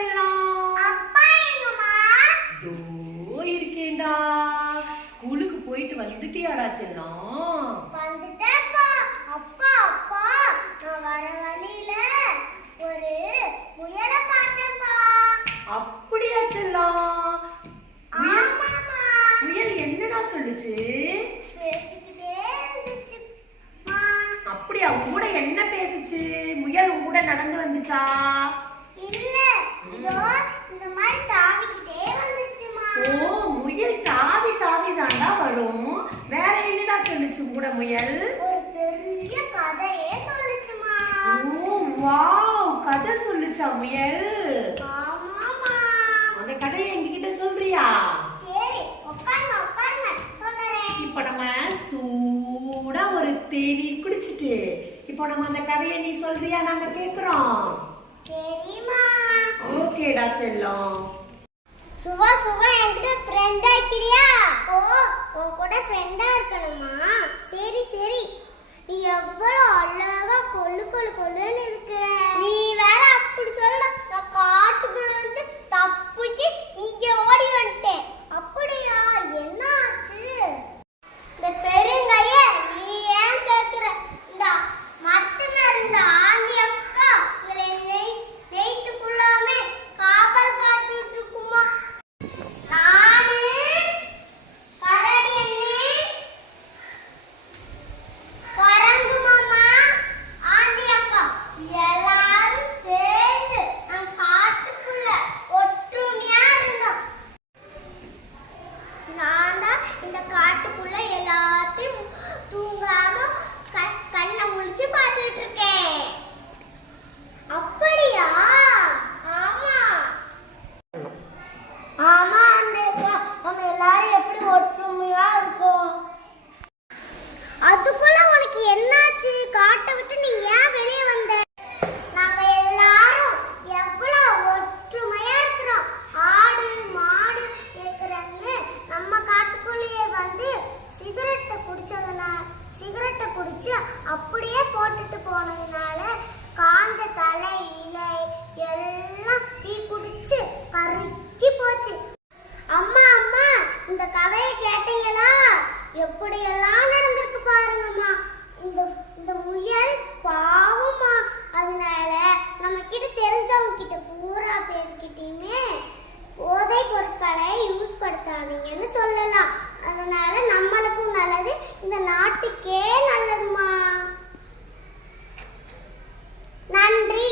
செல்லம்? அப்பா எங்கம்மா? தோ இருக்கேன்டா. ஸ்கூலுக்கு போயிட்டு வந்துட்டியாடா செல்லம்? வந்துட்டேன்ப்பா. அப்பா அப்பா நான் வர வழியில ஒரு முயலை பார்த்தேன்ப்பா. அப்படியா செல்லம்? ஆமாம்மா. முயல் என்னடா சொல்லுச்சு? பேசிக்கிட்டே இருந்துச்சும்மா. அப்படியா? கூட என்ன பேசுச்சு? முயல் கூட நடந்து வந்துச்சா? இல்ல, இதோ இந்த மாதிரி தாவிக்கிட்டே வந்துச்சுமா. ஓ, முயல் தாவி தாவி தாண்டா வரும். வேற என்னடா சொல்லுச்சு கூட முயல்? ஒரு பெரிய கதையே சொல்லுச்சுமா. ஓ வாவ், கதை சொல்லுச்சா முயல்? ஆமாமா. அந்த கதையை எங்ககிட்ட சொல்றியா? சரி, உட்காருங்க உட்காருங்க சொல்றேன். இப்போ நம்ம சூடா ஒரு தேநீர் குடிச்சிட்டு இப்போ நம்ம அந்த கதையை நீ சொல்றியா? நாங்க கேக்குறோம். சரிமா. ஓகேடா செல்லம். சுவா சுவா என்கிட்ட ஃப்ரெண்ட் ஆக்கிறியா? ஓ, உன் கூட ஃப்ரெண்டா இருக்கணுமா? சரி சரி. நீ எவ்வளவு அழகா கொள்ளு கொள்ளு கொள்ளுன்னு இருக்க. நீ வேற அப்படி சொல்ல. நான் காட்டுக்குள்ள இருந்து தப்பிச்சு இங்க ஓடி வந்துட்டேன். அப்படியா? என்ன ஆச்சு? இந்த பெருங்கைய நீ ஏன் கேக்குற? இந்த மரத்துல இருந்த ஆண்டி அக்கா இவளை நைட்டு ஃபுல்லாமே காவல் காய்ச்சிட்டு இருக்குமா. நானு கரடி அண்ணே, குரங்கு மாமா, ஆண்டி அக்கா எல்லாரும் சேர்ந்து நான் காட்டுக்குள்ள ஒற்றுமையா இருந்தோம். நான் தான் இந்த காட்டுக்குள்ள எல்லாத்தையும் தூங்காம கண்ணை முழிச்சு பார்த்துட்டு இருக்கேன். அப்படியா? ஆமா ஆமா. நம்ம எல்லாரும் எப்படி ஒற்றுமையா இருக்கோம். அதுக்குள்ள உனக்கு என்னாச்சு? காட்டை விட்டு நீ ஏன் வெளியே வந்த? நாங்க எல்லாரும் எவ்வளவு ஒற்றுமையா இருக்கிறோம். ஆடு மாடு கேக்குறன்னு நம்ம காட்டுக்குள்ளேயே வந்து சிகரெட்டை குடிச்சு அப்படியே போட்டுட்டு போனதுனால காஞ்ச தலை இலை எல்லாம் தீ குடிச்சு கருக்கி போச்சு. அம்மா அம்மா, இந்த கதையை கேட்டீங்களா? எப்படியெல்லாம் நடந்திருக்கு பாருங்கம்மா. இந்த முயல் பாவமா. அதனால நம்ம கிட்ட தெரிஞ்சவங்க கிட்ட பூரா பேர்கிட்டயுமே போதை பொருட்களை யூஸ் படுத்தாதீங்கன்னு சொல்லலாம். அதனால நம்மளுக்கும் நல்லது, இந்த நாட்டுக்கே நல்லதுமா. நன்றி.